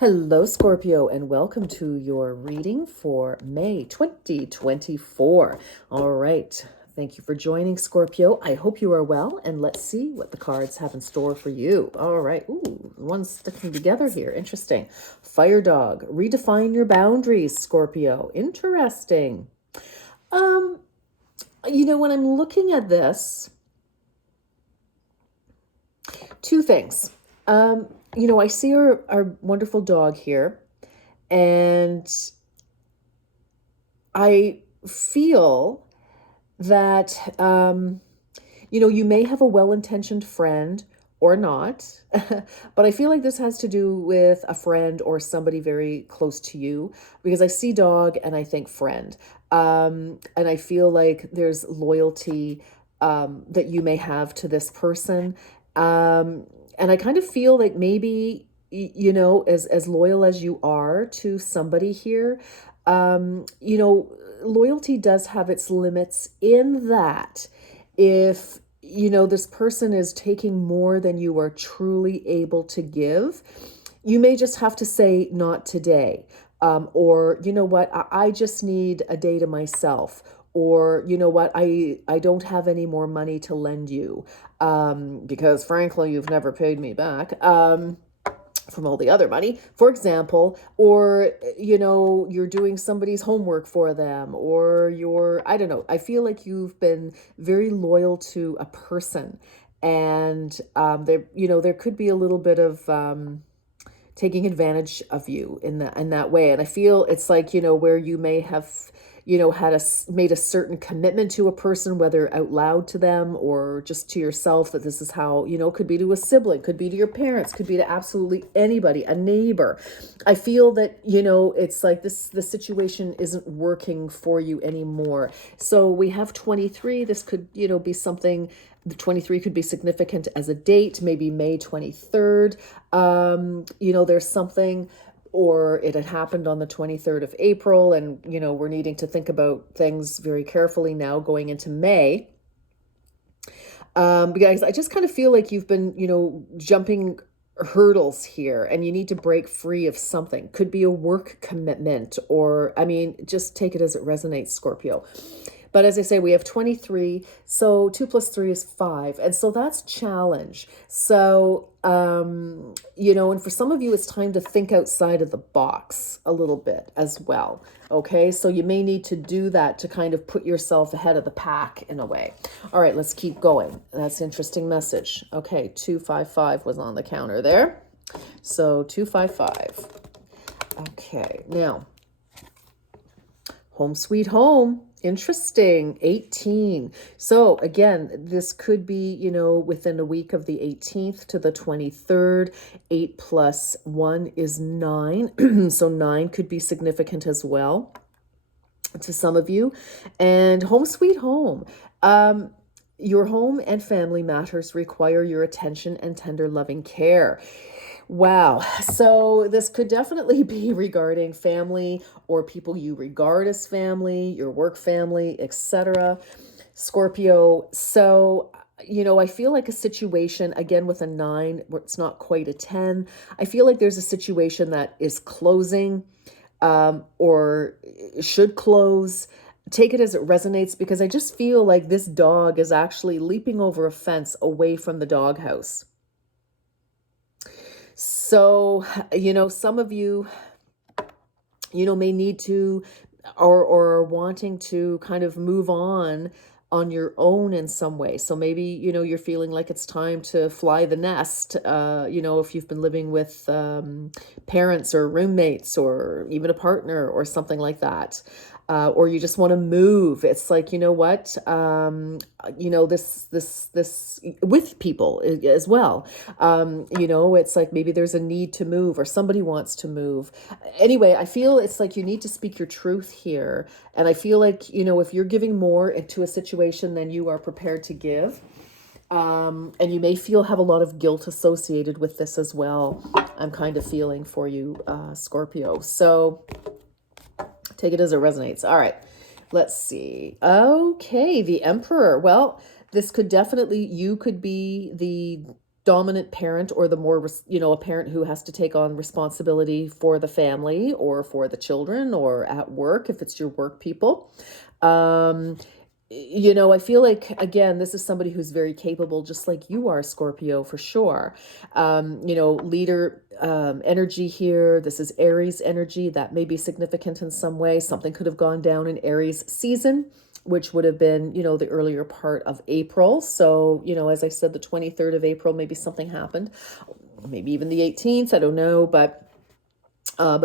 Hello, Scorpio, and welcome to your reading for May 2024. All right. Thank you for joining, Scorpio. I hope you are well, and let's see what the cards have in store for you. All right. Ooh, one's sticking together here. Interesting. Fire dog. Redefine your boundaries, Scorpio. Interesting. When I'm looking at this, two things. I see our wonderful dog here, and I feel that, you may have a well-intentioned friend or not, but I feel like this has to do with a friend or somebody very close to you because I see dog and I think friend. And I feel like there's loyalty that you may have to this person. And I kind of feel like maybe, as loyal as you are to somebody here, loyalty does have its limits in that if this person is taking more than you are truly able to give, you may just have to say not today. Or you know what, I just need a day to myself. Or you know what, I don't have any more money to lend you, because frankly you've never paid me back. From all the other money, for example, or, you're doing somebody's homework for them, or I don't know. I feel like you've been very loyal to a person, and there could be a little bit of taking advantage of you in that way. And I feel it's like, where you may have, made a certain commitment to a person, whether out loud to them or just to yourself, that this is how, could be to a sibling, could be to your parents, could be to absolutely anybody, a neighbor. I feel that, it's like the situation isn't working for you anymore. So we have 23. This could, be something. The 23 could be significant as a date, maybe May 23rd. There's something, or it had happened on the 23rd of April, and, we're needing to think about things very carefully now going into May. Because I just kind of feel like you've been, jumping hurdles here, and you need to break free of something. Could be a work commitment, or, just take it as it resonates, Scorpio. But as I say, we have 23, so 2 plus 3 is 5. And so that's challenge. So, and for some of you, it's time to think outside of the box a little bit as well. Okay, so you may need to do that to kind of put yourself ahead of the pack in a way. All right, let's keep going. That's an interesting message. Okay, 255 was on the counter there. So 255. Okay, now, home sweet home. Interesting. 18. So again, this could be, within a week of the 18th to the 23rd. 8 plus 1 is 9. So 9 could be significant as well to some of you. And home sweet home. Your home and family matters require your attention and tender loving care. Wow. So this could definitely be regarding family or people you regard as family, your work family, etc. Scorpio. So, I feel like a situation, again, with a 9, where it's not quite a 10. I feel like there's a situation that is closing, or should close. Take it as it resonates, because I just feel like this dog is actually leaping over a fence away from the doghouse. So, some of you, may need to, or wanting to kind of move on your own in some way. So maybe, you're feeling like it's time to fly the nest, if you've been living with parents or roommates or even a partner or something like that. Or you just want to move. It's like, what, this with people as well. It's like maybe there's a need to move, or somebody wants to move. Anyway, I feel it's like you need to speak your truth here. And I feel like, if you're giving more into a situation than you are prepared to give, and you may have a lot of guilt associated with this as well. I'm kind of feeling for you, Scorpio. So take it as it resonates. All right, let's see. Okay, the Emperor. Well, this could definitely, you could be dominant parent, or the more, a parent who has to take on responsibility for the family or for the children or at work, if it's your work people. Um, I feel like, again, this is somebody who's very capable, just like you are, Scorpio, for sure. Leader energy here. This is Aries energy. That may be significant in some way. Something could have gone down in Aries season, which would have been, the earlier part of April. So, as I said, the 23rd of April, maybe something happened, maybe even the 18th, I don't know, but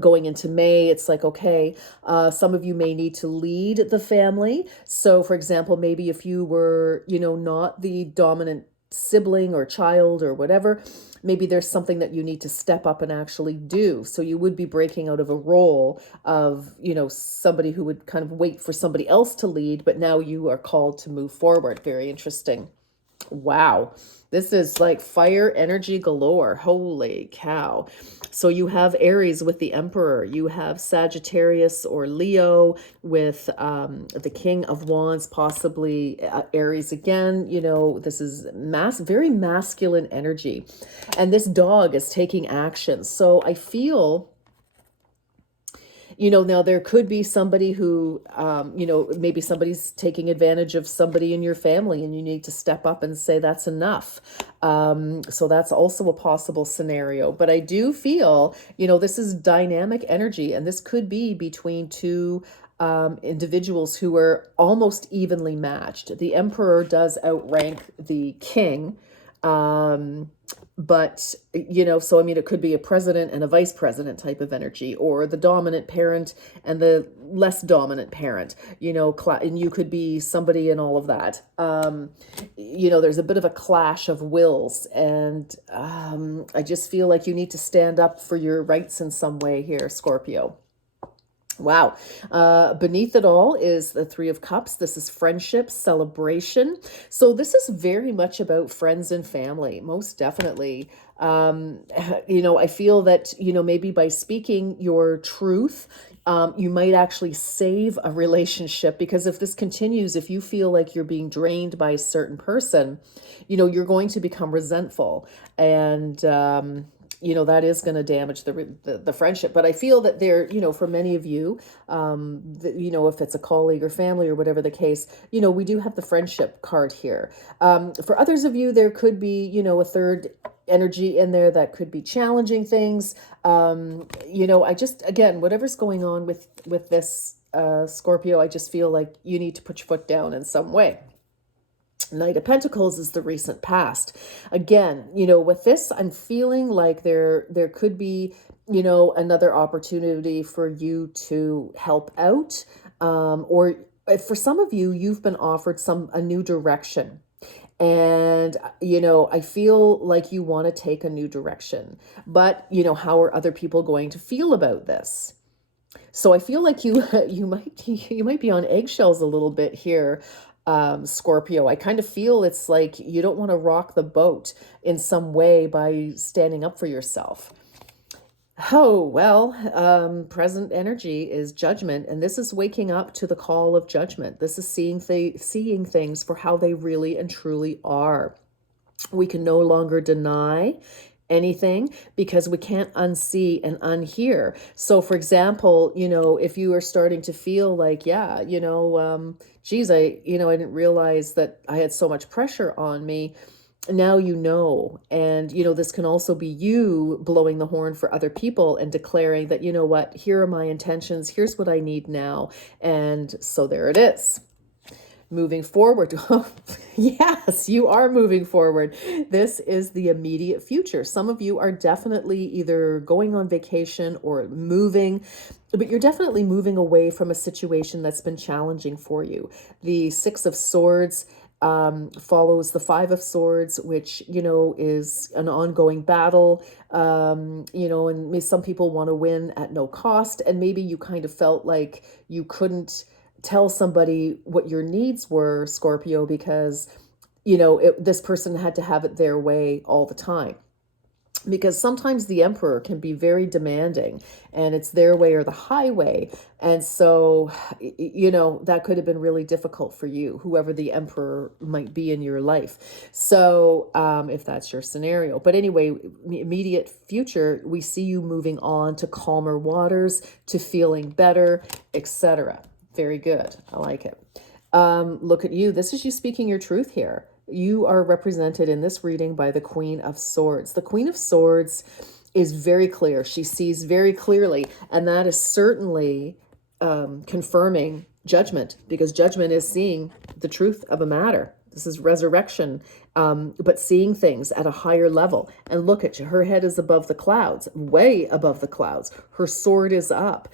going into May, it's like, okay, some of you may need to lead the family. So, for example, maybe if you were, not the dominant sibling or child or whatever, maybe there's something that you need to step up and actually do. So you would be breaking out of a role of, somebody who would kind of wait for somebody else to lead, but now you are called to move forward. Very interesting. Wow. This is like fire energy galore. Holy cow. So you have Aries with the Emperor. You have Sagittarius or Leo with the King of Wands, possibly Aries again. This is very masculine energy. And this dog is taking action. So I feel, now there could be somebody who, maybe somebody's taking advantage of somebody in your family and you need to step up and say that's enough. So that's also a possible scenario. But I do feel, this is dynamic energy, and this could be between two individuals who are almost evenly matched. The Emperor does outrank the King. But, so I mean, it could be a president and a vice president type of energy, or the dominant parent and the less dominant parent, and you could be somebody in all of that. There's a bit of a clash of wills, and I just feel like you need to stand up for your rights in some way here, Scorpio. Wow. Beneath it all is the Three of Cups. This is friendship, celebration. So this is very much about friends and family, most definitely. I feel that, maybe by speaking your truth, you might actually save a relationship, because if this continues, if you feel like you're being drained by a certain person, you're going to become resentful, and that is going to damage the friendship. But I feel that there, for many of you, if it's a colleague or family or whatever the case, we do have the friendship card here. For others of you, there could be, a third energy in there that could be challenging things. Again, whatever's going on with this Scorpio, I just feel like you need to put your foot down in some way. Knight of Pentacles is the recent past. Again, with this, I'm feeling like there could be, another opportunity for you to help out. Or for some of you, you've been offered a new direction. And, I feel like you want to take a new direction, but, how are other people going to feel about this? So I feel like you might be on eggshells a little bit here, Scorpio. I kind of feel it's like you don't want to rock the boat in some way by standing up for yourself. Oh, well, present energy is Judgment, and this is waking up to the call of judgment. This is seeing things for how they really and truly are. We can no longer deny anything because we can't unsee and unhear. So for example, if you are starting to feel like, geez, I didn't realize that I had so much pressure on me. Now and this can also be you blowing the horn for other people and declaring that, what, here are my intentions, here's what I need now. And so there it is. Moving forward. Yes, you are moving forward. This is the immediate future. Some of you are definitely either going on vacation or moving, but you're definitely moving away from a situation that's been challenging for you. The Six of Swords follows the Five of Swords, which, is an ongoing battle, and some people want to win at no cost. And maybe you kind of felt like you couldn't tell somebody what your needs were, Scorpio, because, this person had to have it their way all the time. because sometimes the emperor can be very demanding, and it's their way or the highway. And so, that could have been really difficult for you, whoever the emperor might be in your life. So, if that's your scenario. But anyway, immediate future, we see you moving on to calmer waters, to feeling better, etc. Very good. I like it. Look at you. This is you speaking your truth here. You are represented in this reading by the Queen of Swords. The Queen of Swords is very clear. She sees very clearly, and that is certainly confirming judgment, because judgment is seeing the truth of a matter. This is resurrection, but seeing things at a higher level. And look at you, her head is above the clouds, way above the clouds. Her sword is up.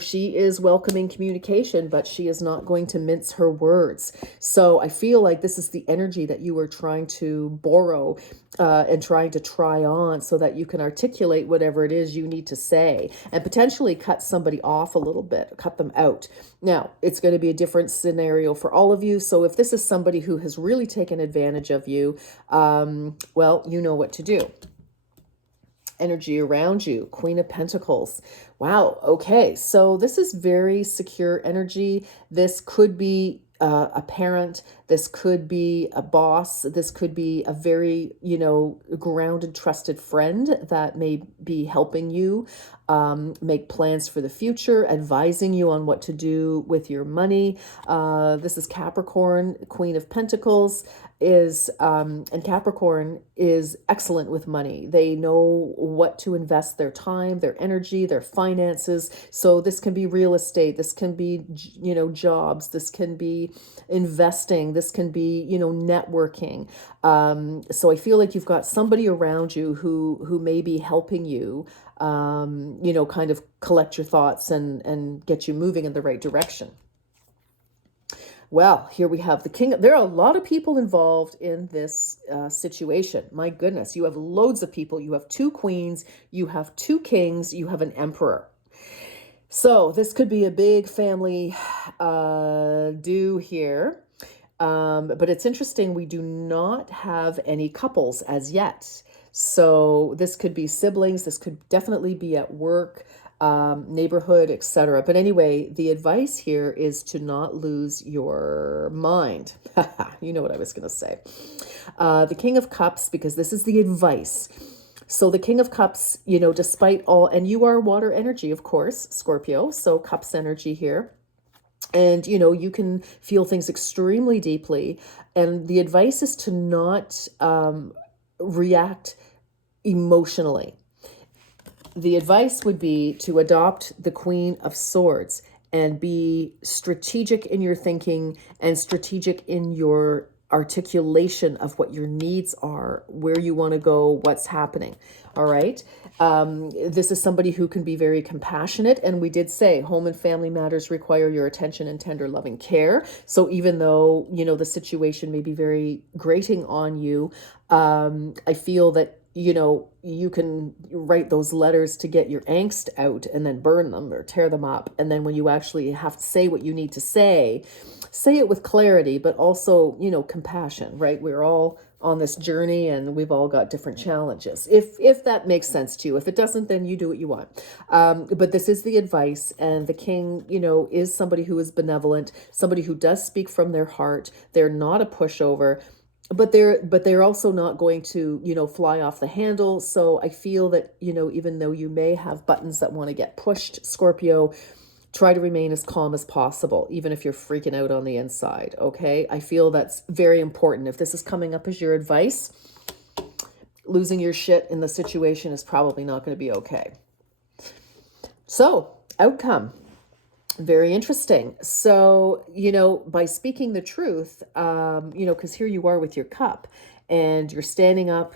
She is welcoming communication, but she is not going to mince her words. So I feel like this is the energy that you are trying to borrow and trying to try on, so that you can articulate whatever it is you need to say, and potentially cut somebody off a little bit, cut them out. Now, it's going to be a different scenario for all of you. So if this is somebody who has really taken advantage of you, well, you know what to do. Energy around you, Queen of Pentacles. Wow. Okay. So this is very secure energy. This could be a parent. This could be a boss. This could be a very, grounded, trusted friend that may be helping you make plans for the future, advising you on what to do with your money. This is Capricorn, Queen of Pentacles and Capricorn is excellent with money. They know what to invest their time, their energy, their finances. So this can be real estate. This can be, jobs. This can be investing. This can be, networking. So I feel like you've got somebody around you who may be helping you, kind of collect your thoughts and get you moving in the right direction. Well, here we have the king. There are a lot of people involved in this situation. My goodness, you have loads of people. You have 2 queens, you have 2 kings, you have an emperor. So this could be a big family do here. But it's interesting, we do not have any couples as yet. So this could be siblings. This could definitely be at work, neighborhood, etc. But anyway, the advice here is to not lose your mind. You know what I was going to say. The King of Cups, because this is the advice. So the King of Cups, despite all, and you are water energy, of course, Scorpio. So Cups energy here. And, you can feel things extremely deeply. And the advice is to not react emotionally. The advice would be to adopt the Queen of Swords and be strategic in your thinking and strategic in your articulation of what your needs are, where you want to go, what's happening. All right. This is somebody who can be very compassionate. And we did say home and family matters require your attention and tender loving care. So even though, the situation may be very grating on you, I feel that, you can write those letters to get your angst out and then burn them or tear them up. And then when you actually have to say what you need to say it with clarity, but also, compassion, right? We're all on this journey and we've all got different challenges. If that makes sense to you. If it doesn't, then you do what you want. But this is the advice. And the king, is somebody who is benevolent, somebody who does speak from their heart. They're not a pushover. But they're also not going to, fly off the handle. So I feel that, even though you may have buttons that want to get pushed, Scorpio, try to remain as calm as possible, even if you're freaking out on the inside. Okay. I feel that's very important. If this is coming up as your advice, losing your shit in the situation is probably not going to be okay. So outcome. Very interesting. So, by speaking the truth, because here you are with your cup and you're standing up,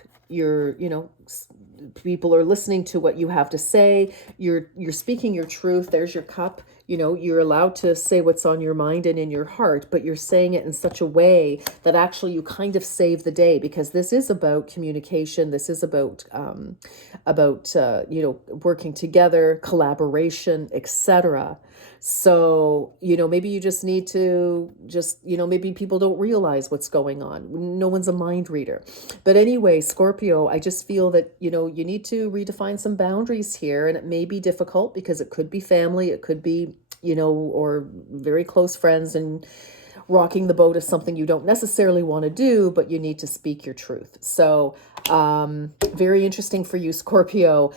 people are listening to what you have to say. You're speaking your truth. There's your cup. You're allowed to say what's on your mind and in your heart, but you're saying it in such a way that actually you kind of save the day, because this is about communication. This is about working together, collaboration, etc. So, maybe you just need to maybe people don't realize what's going on. No one's a mind reader. But anyway, Scorpio, I just feel that, you need to redefine some boundaries here. And it may be difficult because it could be family, it could be, or very close friends, and rocking the boat is something you don't necessarily want to do, but you need to speak your truth. So, very interesting for you, Scorpio.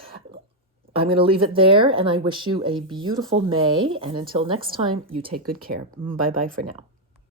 I'm going to leave it there, and I wish you a beautiful May. And until next time, you take good care. Bye-bye for now.